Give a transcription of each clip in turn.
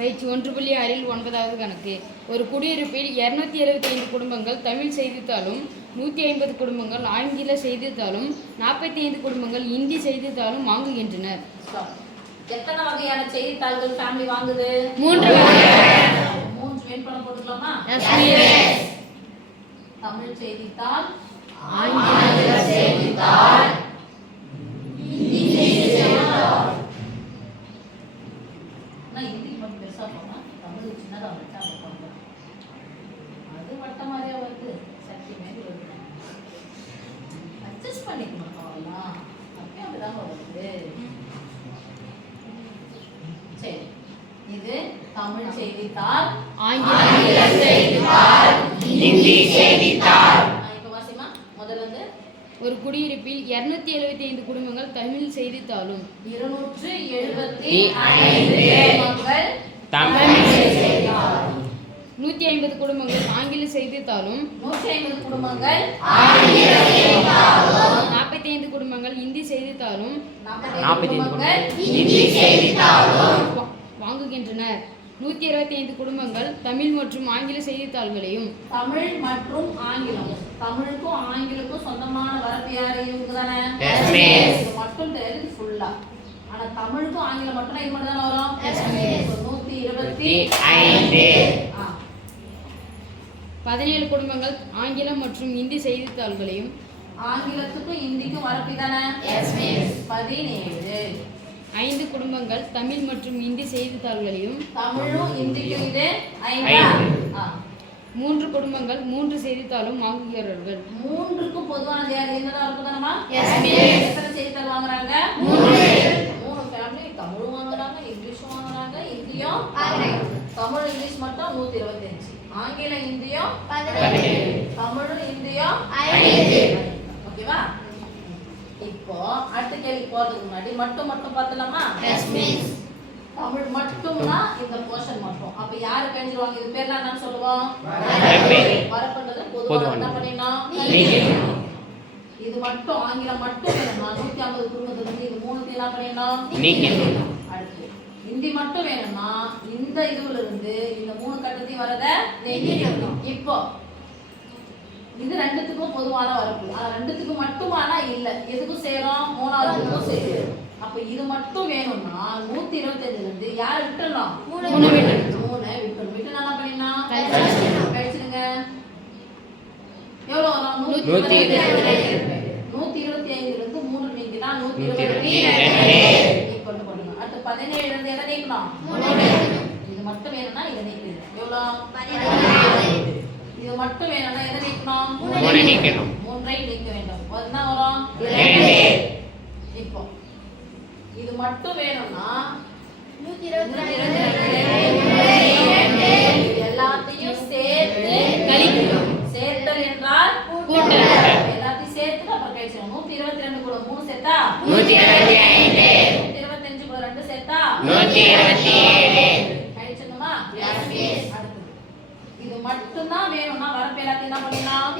பயிற்சி 1.6 9வது கணக்கு. ஒரு குடியிருப்பில் 275 குடும்பங்கள் தமிழ் செய்தித்தாளும், 150 குடும்பங்கள் ஆங்கில செய்தித்தாளும், 45 குடும்பங்கள் இந்தி செய்தித்தாளும் வாங்குகின்றனர். எத்தனை வகையான செய்தித்தாள்கள் ஃபேமிலி வாங்குது? 3 வகை. 3 வெயிட் பண்ண போட்டுக்கலாமா? தமிழ் செய்தித்தாள், ஆங்கில செய்தித்தாள், இந்தி செய்தித்தாள். நான் இந்தி மட்டும் பெருசா போனா தமிழ் சின்னதா வச்சா போடுறேன். அது வட்ட மாதிரியா வருது, சக்தி மாதிரி வருது. அட்ஜஸ்ட் பண்ணிக்கணும் அவ்வளவுதான். அப்பயும் அப்படிதான் வருது. சரி, இது தமிழ் செய்தித்தாள், ஆங்கில செய்தித்தாள், இந்தி செய்தித்தாள். இப்ப வாசிமா முதல்ல வந்து ஒரு குடியிருப்பில் 275 குடும்பங்கள் தமிழ் செய்தித்தாளும், 275 குடும்பங்கள் தமிழ் செய்தித்தாள், 150 குடும்பங்கள் ஆங்கில செய்தித்தாளும், 150 குடும்பங்கள் 45 குடும்பங்கள் இந்தி செய்தித்தாளும் 45 குடும்பங்கள் இந்தி செய்தித்தாளும் வாங்குகின்றனர். 125 குடும்பங்கள் தமிழ் மற்றும் ஆங்கில செய்தித்தாள்களையும். தமிழ் மற்றும் ஆங்கிலம், தமிழுக்கும் ஆங்கிலக்கும் சொந்தமான வரப்பு யாரு? இவங்க தானே. Yes, miss. இது மட்டும் தெரியுது ஃபுல்லா. ஆனா தமிழுக்கும் ஆங்கிலம் மட்டும் இது மட்டும் தானே வரும். Yes, miss. 125 17 குடும்பங்கள் ஆங்கிலம் மற்றும் இந்தி செய்தித்தாள்களையும். ஆங்கிலத்துக்கும் இந்திக்கும் வரப்பு தானே. 17 5 குடும்பங்கள் தமிழ் மற்றும் இந்தி செய்தித்தாள்களையும். தமிழும் இந்திக்கும் இது 5. 3 குடும்பங்கள் 3 செய்தித்தாளும் வாங்குகிறார்கள். 3க்கும் பொதுவானது யார்? என்னதான் இருக்கும் தானமா? Yes, miss. எத்தனை செய்தித்தாள் வாங்குறாங்க? 3 ஃபேமிலி தமிழும் வாங்குறாங்க, இங்கிலீஷும் வாங்குறாங்க, இந்தியும். தமிழ் இங்கிலீஷ் மட்டும் 125, ஆங்கிலம் இந்தியும் 17, தமிழும் இந்தியும் 5. ஓகேவா? இப்போ அடுத்த கேள்வி போறதுக்கு முன்னாடி மட்டும் பார்த்தலாமா? தமிழ் மட்டும்னா இந்த போர்ஷன் மட்டும். அப்ப யாரு கழிஞ்சிருவாங்க? இது பேர்லாம் என்னன்னு சொல்லுவோம்? வரப்புன்றது பொதுவா என்ன பண்ணிடணும்? இது மட்டும் ஆங்கிலம் மட்டும் வேணும்னா 150 குடும்பத்துல இருந்து இது 3 என்ன பண்ணிடணும்? அடுத்து இந்தி மட்டும் வேணும்னா இந்த இதுல இருந்து இந்த 3 கட்டத்தையும் வரத நீக்கிடணும். இப்போ இது ரெண்டுத்துக்கும் பொதுவான வரப்பு. ஆனா ரெண்டுத்துக்கும் மட்டுமானா இல்ல, எதுக்கும் சேரும்? 3ஆவதுக்கும் சேரும். அப்ப இது மட்டும் வேணும்னா 125ல இருந்து யாரை விட்டுறலாம்? 3 விட்டுறணும். விட்டு என்ன பண்ணிடலாம்? கழிச்சிடுங்க. எவ்வளவு வரும்? 125ல இருந்து 3 நீக்கினா 122 கொண்டு போடுங்க. அடுத்து 17ல இருந்து எதை நீக்கணும்? இது மட்டும் வேணும்னா இதை நீக்கிடுங்க. எவ்வளவு? 17. இது மட்டும் வேணும்னா எதை நீக்கணும்? 3 நீக்கணும். 3ஐ நீக்க வேண்டும். என்ன வரும்? 2. இப்போ இது மட்டும் வேணும்னா 122 எல்லாத்தையும் சேர்த்து கழிக்கணும். சேர்த்தல் என்றால் கூட்டல். எல்லாத்தையும் சேர்த்து அப்புறம் கழிச்சிடணும். 122 கூட 3 சேர்த்தா 125, 125 கூட 2 சேர்த்தா 127. கழிச்சிடணுமா? அடுத்து இது மட்டும் தான் வேணும்னா வரப்பு எல்லாத்தையும் என்ன பண்ணலாம்?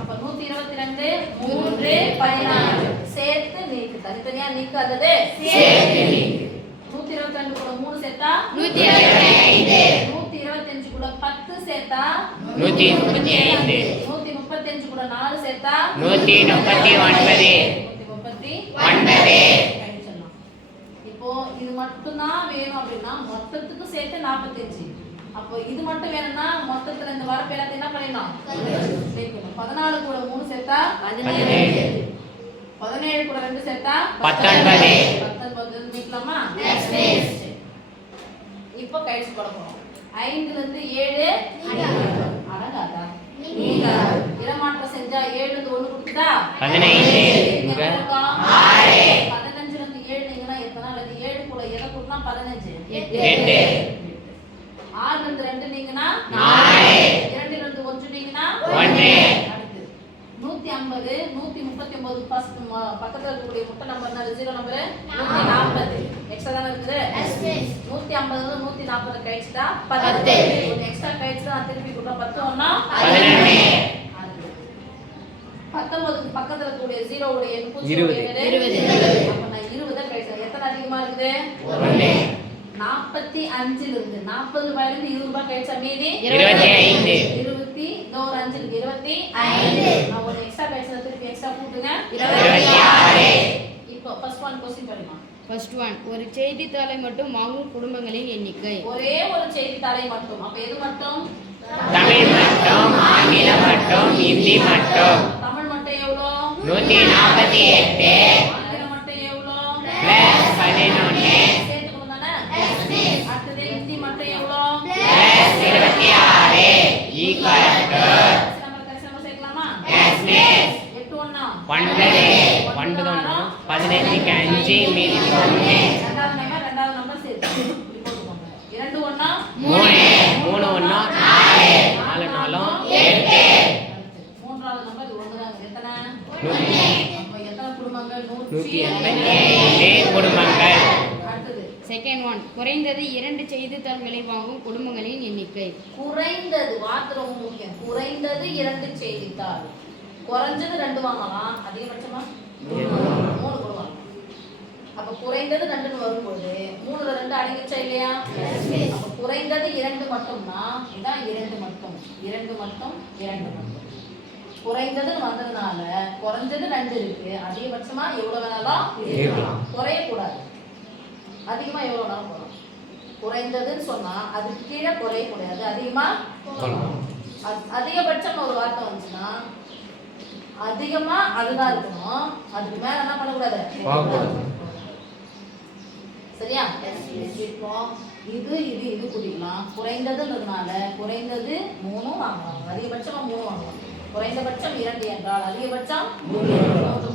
அப்ப 122 3 16 சேர்த்து நீக்கு. தனித்தனியா நீக்காதது சேர்த்து நீக்கு. 122 கூட 3 சேர்த்தா 125, 125 கூட 10 சேர்த்தா 135, 135 கூட 4 சேர்த்தா 139. கழிச்சிடலாம். இப்போ இது மட்டும் தான் வேணும் அப்படின்னா மொத்தத்துக்கு சேர்த்து 45. அப்போ இது மட்டும் வேணும்னா மொத்தத்துல இந்த வரப்பு எல்லாத்தையும் என்ன பண்ணிடலாம்? சேர்க்கணும். 14 கூட 3 சேர்த்தா 17, 17 கூட 2 சேர்த்தா 19. 19 நீக்கலாமா? இப்போ கழிச்சு போட போறோம். 5ல இருந்து 7 அடங்காதா? இடமாற்றம் செஞ்சா 7ல இருந்து 1 கொடுத்துட்டா 15. 15ல இருந்து 7 நீங்கன்னா எத்தனை? 7 கூட எதை கூட்டினா 15? 8. 6ல இருந்து 2 நீங்கன்னா 4. 2ல இருந்து 1 நீங்கன்னா 1. அடுத்து 150, 139 ஃபர்ஸ்ட் பக்கத்துல இருக்கக்கூடிய முட்டை நம்பர் என்ன? 0 நம்பர் 140. எக்ஸ்ட்ரா தான இருக்குது. 150 ல 140 கழிச்சிட்டா 10. ஒரு எக்ஸ்ட்ரா கழிச்சிட்டா நான் திருப்பி கொடுறேன். 10 ஒண்ணா 11. 19க்கு பக்கத்துல இருக்கக்கூடிய 0 உடைய எண் 20. அப்ப நான் 20 கழிச்சேன். எத்தனை அதிகமா இருக்குது? 1. 45 இருந்து 40 ரூபாயிலிருந்து 20 ரூபாய் கழிச்சா மீதி 25. 20 இன்னும் ஒரு 5 இருக்கு 25. நான் ஒரு எக்ஸ்ட்ரா கழிச்சத திருப்பி எக்ஸ்ட்ரா கூட்டுங்க 26. இப்போ ஃபர்ஸ்ட் ஒன் क्वेश्चन படிமா. ஃபர்ஸ்ட் ஒன், ஒரு செய்தித்தாளை மட்டும் வாங்கும் குடும்பங்களின் எண்ணிக்கை. ஒரே ஒரு செய்தித்தாளை மட்டும். அப்ப எது மட்டும்? தமிழ் மட்டும், ஆங்கிலம் மட்டும், ஹிந்தி மட்டும். தமிழ் மட்டும் எவ்வளோ? 148 ஆங்கிலம் மட்டும் எவ்வளோ? plus 11 சேர்த்துக்கணும் தானே? அடுத்தது ஹிந்தி மட்டும் எவ்வளோ? plus 26 equal to கடைசி நம்பர் சேர்க்கலாமா? yes miss 8 ஒண்ணா? 9 15க்கு 5 மீதி 1 ரெண்டாவது நம்பர் சேர்த்து இப்படி போட்டுக்கோங்க. 2 ஒண்ணா? 3 3 1 4 4 4 8 மூன்றாவது நம்பர் இது ஒண்ணுதான். எத்தனை? 100. அப்ப எத்தனை குடும்பங்கள்? 185 குடும்பங்கள். அடுத்தது செகண்ட் ஒன், குறைந்தது 2 செய்தித்தாள்களை வாங்கும் குடும்பங்களின் எண்ணிக்கை. குறைந்தது வார்த்தை ரொம்ப முக்கியம். குறைந்தது 2 செய்தித்தாள். குறைஞ்சது 2 வாங்கலாம். அதிகபட்சமா 3 கூட வாங்கலாம். அப்ப குறைந்தது 2ன்னு வரும்போது 3ல 2 அடங்கிச்சா இல்லையா? அப்ப குறைந்தது 2 மட்டும்னா இதான் 2 மட்டும் 2 மட்டும் 2 மட்டும். குறைந்ததுன்னு வந்ததுனால குறைஞ்சது 2 இருக்கு. அதிகபட்சமா எவ்வளவு வேணாலும் இருக்கலாம். குறையக்கூடாது. அதிகமா எவ்வளவு வேணாலும் போகலாம். குறைந்ததுன்னு சொன்னா அதுக்கு கீழே குறையக்கூடாது. அதிகமா அதிகபட்சம் ஒரு வார்த்தை வந்துச்சுன்னா அதிகமா அதுதான் இருக்கணும். அதுக்கு மேல என்ன பண்ணக்கூடாது? சரியா? இப்போ இது இது இது கூட்டிக்கலாம். குறைந்ததுன்றதுனால குறைந்தது 3 வாங்கலாம். அதிகபட்சமா 3 வாங்கலாம். குறைந்தபட்சம் 2 என்றால் அதிகபட்சம் 3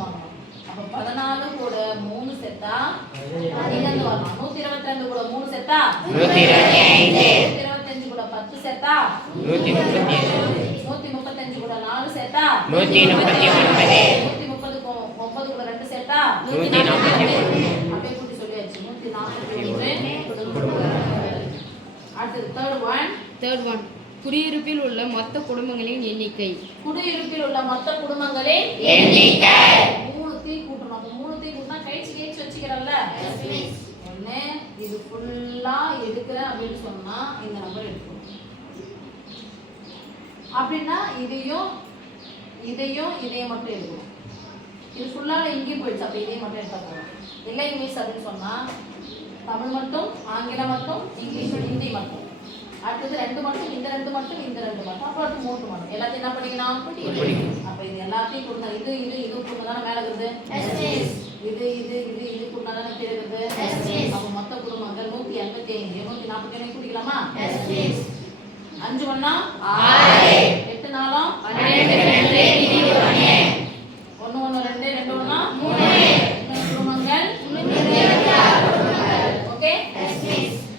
வாங்கலாம். அப்ப 14 கூட 3 சேர்த்தா 12 வரலாம். 122 கூட 3 சேர்த்தா 125 125 கூட 10 சேர்த்தா 137 135 கூட 4 சேர்த்தா 139 130 கூட 2 சேர்த்தா 141 அப்படியே கூட்டி சொல்லியாச்சு. 141. அடுத்தது தேர்ட் ஒன், குடியிருப்பில் உள்ள மொத்த குடும்பங்களின் எண்ணிக்கை. குடியிருப்பில் உள்ள மொத்த குடும்பங்களின் எண்ணிக்கை 3 கூட்டணும். அப்ப 3 கூட்டினா கழிச்சு வச்சுக்கிறல்ல. ஒண்ணு இது ஃபுல்லா எடுக்கிறேன் அப்படின்னு சொன்னா இந்த நம்பர் எடுக்கணும். அப்படின்னா இதையும் இதையும் மட்டும் எடுக்கணும். இது ஃபுல்லாக இங்கேயும் போயிடுச்சு. அப்போ இதையும் மட்டும் எடுத்தா போதும். இல்லை இங்கிலீஷ் அப்படின்னு சொன்னால் தமிழ் மட்டும், ஆங்கிலம் மட்டும், இங்கிலீஷ் ஹிந்தி மட்டும். அடுத்தது 2 மட்டும், இந்த 2 மட்டும், இந்த 2 மட்டும், அப்புறம் அடுத்து 3 மட்டும். எல்லாத்தையும் என்ன பண்ணிக்கணும்? அப்போ இது எல்லாத்தையும் கொடுத்தா இது இது இது கொடுத்தா தானே மேலே இருக்குது. இது இது இது இது கொடுத்தா தானே கீழே இருக்குது. அப்போ மொத்த குடும்பங்கள் 185 141 கூட்டிக்கலாமா? 5 ஒண்ணா 6